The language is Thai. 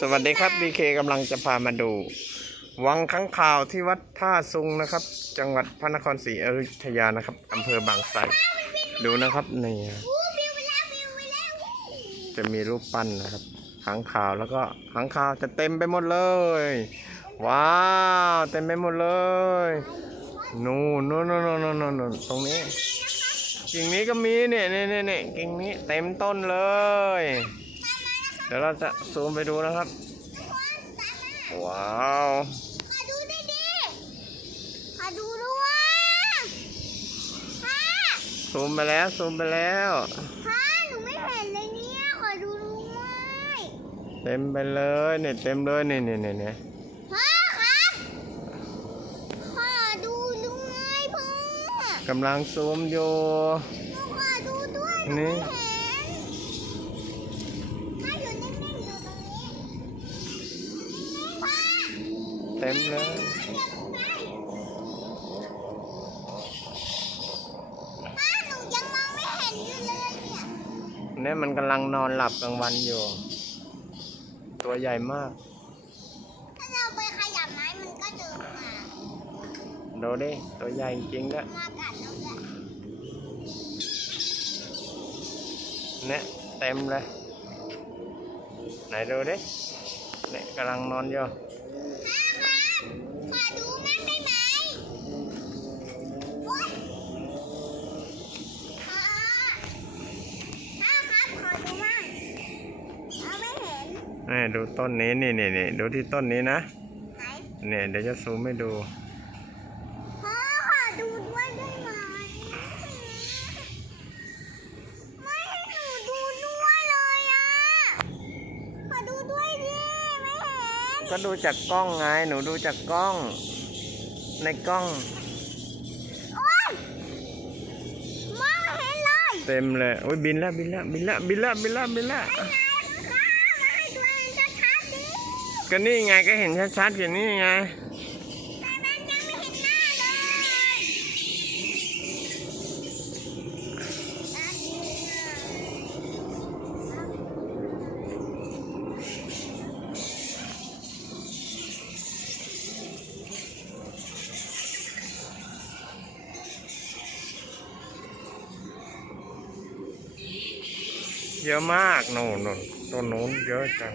สวัสดีครับบีเคกำลังจะพามาดู วังค้างคาวที่วัดท่าซุงนะครับ จังหวัดพระนครศรีอยุธยานะครับอำเภอบางไทรดูนะครับนี่จะมีรูปปั้นนะครับค้างคาวแล้วก็ค้างคาวจะเต็มไปหมดเลย ว้าวเต็มไปหมดเลยนู่นนู่นนู่นนู่นนู่นตรงนี้กิ่งนี้ก็มีเนี่ยเนี่ยเนี่ยกิ่งนี้เต็มต้นเลย เดี๋ยวเราจะซูมไปดูนะครับ ว้าวขอดูดิดิขอดูด้วยพ่อซูมไปแล้วซูมไปแล้วพ่อหนูไม่เห็นเลยเนี่ยขอดูด้วยเต็มไปเลยเนี่ยเต็มเลยเนี่ยเนี่ยเนี่ยเนี่ยพ่อครับขอดูด้วยพ่อกำลังซูมอยู่หนูขอดูด้วยหนี่นูไม่เห็นพ่ออยู่นิ่งๆอยู่ตรงนี้พ่อ เต็มเลยป้าหนูยังมองไม่เห็นอยู่เลยเนี่ยเนี่ยมันกำลังนอนหลับกลางวันอยู่ ตัวใหญ่มาก ถ้าเราไปขยับไม้มันก็เดินมาดูดิ ตัวใหญ่จริงด้วยมากัดเราด้วยเนี่ยเต็มเลย ไหนดูดิเนี่ยกำลังนอนอยู่ ขอดูมั่งได้ไหมโอ๊ยพ่อพ่อครับขอดูมั่งเราไม่เห็นนี่ดูต้นนี้นี่นี่นี่ดูที่ต้นนี้นะไหนเนี่ยเดี๋ยวจะซูมให้ดู พ่อขอดูด้วยได้ไหมไม่ให้หนูดูด้วยเลยอะ ขอดูด้วยดิไม่เห็น ก็ดูจากกล้องไง หนูดูจากกล้อง ในกล้อง โอ๊ยมองไม่เห็นเลยเต็มเลยโอ้ยบินแล้วบินแล้วบินแล้วบินแล้วบินแล้วบินแล้วมาให้ตัวเองชัดๆดิก็นี่ไงก็เห็นชัดๆอยู่นี่ไง เยอะมากโน่นโน่นต้นนู้นเยอะจัง